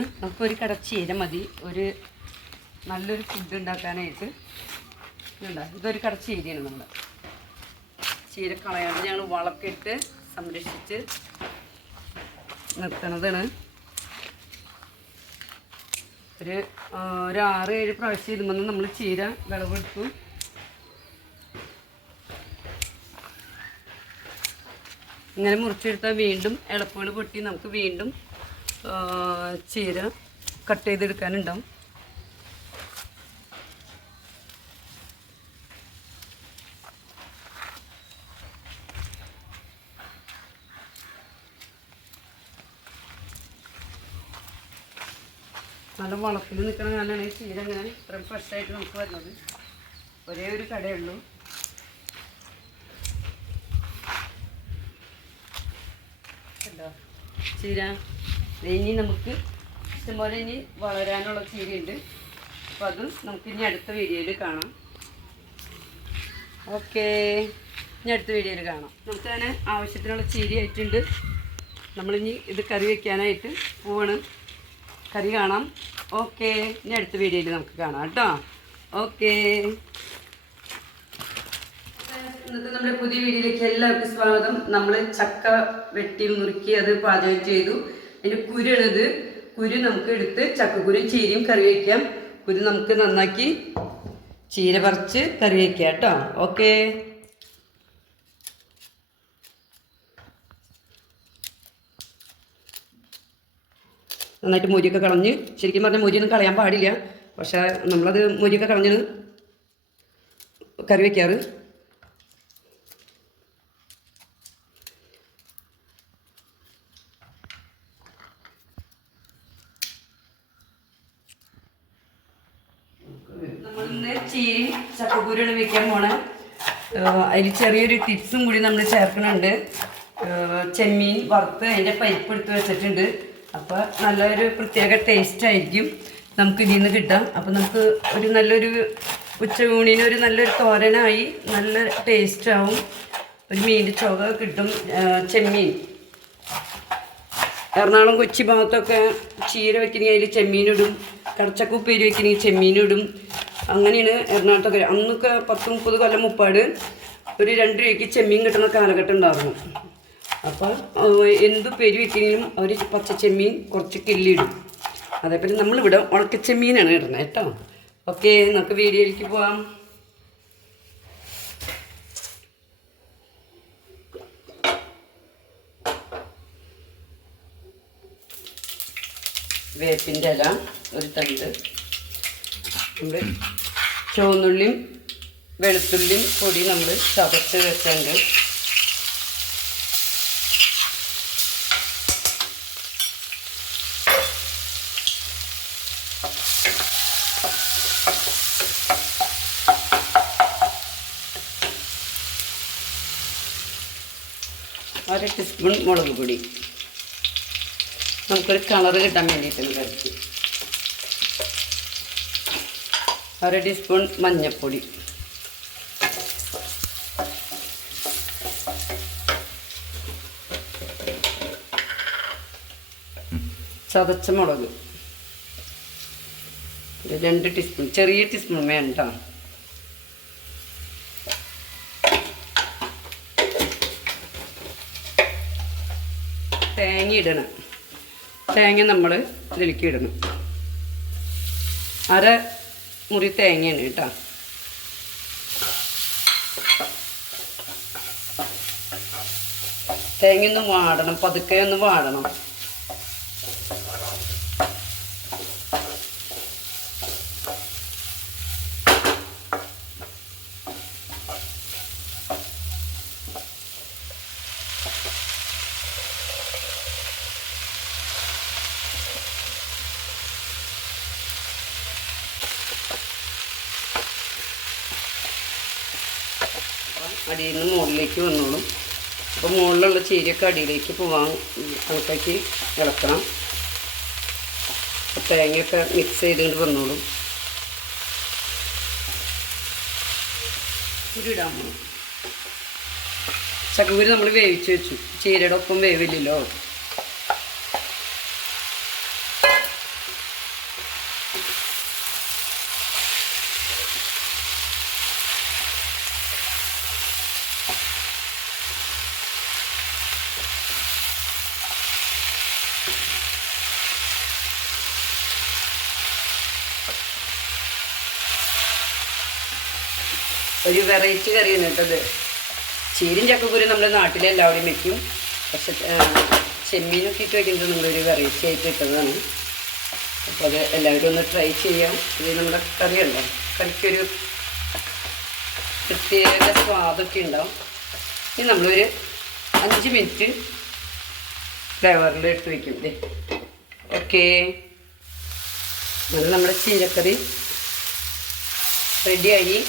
ഇതാണ്. നമുക്കൊരു കട ചീര മതി ഒരു നല്ലൊരു ഫുഡ് ഉണ്ടാക്കാനായിട്ട്. ഇതൊരു കട ചീരയാണ്. നമ്മൾ ചീര കളയാണ്ട് ഞങ്ങൾ വളക്കിട്ട് സംരക്ഷിച്ച് നിർത്തണതാണ്. ഒരു 6-7 പ്രാവശ്യം ഇതുമെന്ന് നമ്മൾ ചീര വിളവെടുത്തു. ഇങ്ങനെ മുറിച്ചെടുത്താൽ വീണ്ടും ഇളപ്പുകൾ പൊട്ടി നമുക്ക് വീണ്ടും ചീര കട്ട് ചെയ്തെടുക്കാനുണ്ടാവും. നല്ല വളത്തിൽ നിൽക്കുന്ന കാരണമാണ് ഈ ചീര ഇങ്ങനെ ഇത്രയും ഫ്രഷായിട്ട് നമുക്ക് വരുന്നത്. ഒരേ ഒരു കടയുള്ളൂ. ചീര ഇനി നമുക്ക് ഇഷ്ടംപോലെ ഇനി വളരാനുള്ള ചീരയുണ്ട്. അപ്പോൾ അതും നമുക്ക് ഇനി അടുത്ത വീഡിയോയിൽ കാണാം. ഓക്കേ, ഇനി അടുത്ത വീഡിയോയിൽ കാണാം. നമുക്കതിന് ആവശ്യത്തിനുള്ള ചീര ആയിട്ടുണ്ട്. നമ്മളിനി ഇത് കറി വയ്ക്കാനായിട്ട് പോവാണ്. കറി കാണാം. ഓക്കേ, ഇനി അടുത്ത വീഡിയോയിൽ നമുക്ക് കാണാം കേട്ടോ. ഓക്കേ, ഇന്നത്തെ നമ്മുടെ പുതിയ വീഡിയോയിലേക്ക് എല്ലാവർക്കും സ്വാഗതം. നമ്മൾ ചക്ക വെട്ടി നുറുക്കി അത് പാചകം ചെയ്തു. അതിൻ്റെ കുരുണിത്. കുരു നമുക്ക് എടുത്ത് ചക്കക്കുരും ചീരയും കറി വയ്ക്കാം. കുരു നമുക്ക് നന്നാക്കി ചീര പറിച്ച് കറി വയ്ക്കാം കേട്ടോ. ഓക്കേ, നന്നായിട്ട് മുരിയൊക്കെ കളഞ്ഞ്, ശരിക്കും പറഞ്ഞാൽ മുരിയൊന്നും കളയാൻ പാടില്ല. പക്ഷേ നമ്മളത് മുരിയൊക്കെ കളഞ്ഞ് കറി വയ്ക്കാറ്. നമ്മളിന്ന് ചീരയും ചക്കക്കുരുണ് വയ്ക്കാൻ പോണേ. അതിൽ ചെറിയൊരു ടിപ്സും കൂടി നമ്മൾ ചേർക്കുന്നുണ്ട്. ചെമ്മീൻ വറുത്ത് അതിൻ്റെ പരിപ്പ് എടുത്ത് വെച്ചിട്ടുണ്ട്. അപ്പോൾ നല്ലൊരു പ്രത്യേക ടേസ്റ്റ് ആയിരിക്കും നമുക്ക് ഇതിൽ നിന്ന് കിട്ടാം. അപ്പോൾ നമുക്ക് ഒരു നല്ലൊരു ഉച്ചയൂണിന് ഒരു നല്ലൊരു തോരനായി നല്ല ടേസ്റ്റ് ആവും. ഒരു മീൻ്റെ ചുവ കിട്ടും. ചെമ്മീൻ എറണാകുളം കൊച്ചി ഭാഗത്തൊക്കെ ചീര വയ്ക്കണമെങ്കിൽ അതിൽ ചെമ്മീനിടും. കടച്ചക്ക ഉപ്പേരി വയ്ക്കണമെങ്കിൽ ചെമ്മീനിടും. അങ്ങനെയാണ് എറണാകുളത്തൊക്കെ. അന്നൊക്കെ 10-30 കൊല്ലം മുപ്പാട് ഒരു 2 രൂപയ്ക്ക് ചെമ്മീൻ കിട്ടുന്ന കാലഘട്ടം ഉണ്ടായിരുന്നു. അപ്പോൾ എന്ത് പേര് വയ്ക്കുന്നതിനും അവർ പച്ച ചെമ്മീൻ കുറച്ച് കിള്ളിയിടും. അതേപോലെ നമ്മളിവിടെ ഉണക്കച്ചെമ്മീനാണ് ഇടുന്നത് കേട്ടോ. ഓക്കെ, നമുക്ക് വീഡിയോയിലേക്ക് പോവാം. വേപ്പിൻ്റെ ഇല ഒരു തണ്ട്, നമ്മൾ ചുവന്നുള്ളിയും വെളുത്തുള്ളിയും പൊടി നമ്മൾ ചതച്ച് വെച്ചുണ്ട്. ഒരു ടീസ്പൂൺ മുളക് പൊടി, നമുക്കൊരു കളറ് കിട്ടാൻ വേണ്ടിയിട്ടാണ് കറിക്ക്. 1 ടീസ്പൂൺ മഞ്ഞൾപ്പൊടി, ചതച്ച മുളക് 2 ടീസ്പൂൺ, ചെറിയ ടീസ്പൂൺ വേണ്ട. തേങ്ങ ഇടണം. തേങ്ങ നമ്മൾ ഇതിലേക്ക് ഇടണം. 1/2 മുറി തേങ്ങയാണ് കേട്ടോ. തേങ്ങ ഒന്ന് വാടണം, പതുക്കെ ഒന്ന് വാടണം. അടിയിൽ നിന്ന് മുകളിലേക്ക് വന്നോളും. അപ്പോൾ മുകളിലുള്ള ചീരയൊക്കെ അടിയിലേക്ക് പോകാൻ കണക്കാക്കി ഇളക്കണം. അപ്പോൾ തേങ്ങയൊക്കെ മിക്സ് ചെയ്തുകൊണ്ട് വന്നോളും. ഉരുടാൻ പോകണം. ചക്കക്കുരു നമ്മൾ വേവിച്ച് വെച്ചു. ചീരയുടെ ഒപ്പം വേവില്ലല്ലോ. ഒരു വെറൈറ്റി കറിയാണ് കേട്ടത്. ചീരയും ചക്കക്കുരു നമ്മുടെ നാട്ടിലെല്ലാവരും വയ്ക്കും. പക്ഷെ ചെമ്മീനൊക്കെ ഇട്ട് വയ്ക്കുന്നത് നമ്മളൊരു വെറൈറ്റി ആയിട്ട് ഇട്ടതാണ്. അപ്പോൾ അത് എല്ലാവരും ഒന്ന് ട്രൈ ചെയ്യാം. ഇത് നമ്മുടെ കറിയുണ്ടോ, കറിക്കൊരു പ്രത്യേക സ്വാദൊക്കെ ഉണ്ടാവും. ഇനി നമ്മളൊരു 5 മിനിറ്റ് ഫ്ലേവറിൽ ഇട്ട് വയ്ക്കും. ഓക്കെ, അത് നമ്മുടെ ചീരക്കറി റെഡിയായി.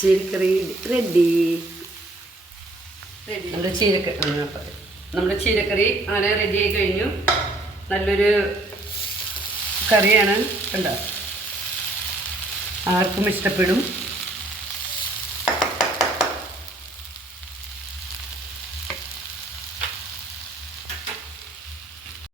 ചീരക്കറി റെഡി. നമ്മുടെ ചീരക്കറി അങ്ങനെ റെഡി ആയി കഴിഞ്ഞു. നല്ലൊരു കറിയാണ്, കണ്ടോ, ആർക്കും ഇഷ്ടപ്പെടും.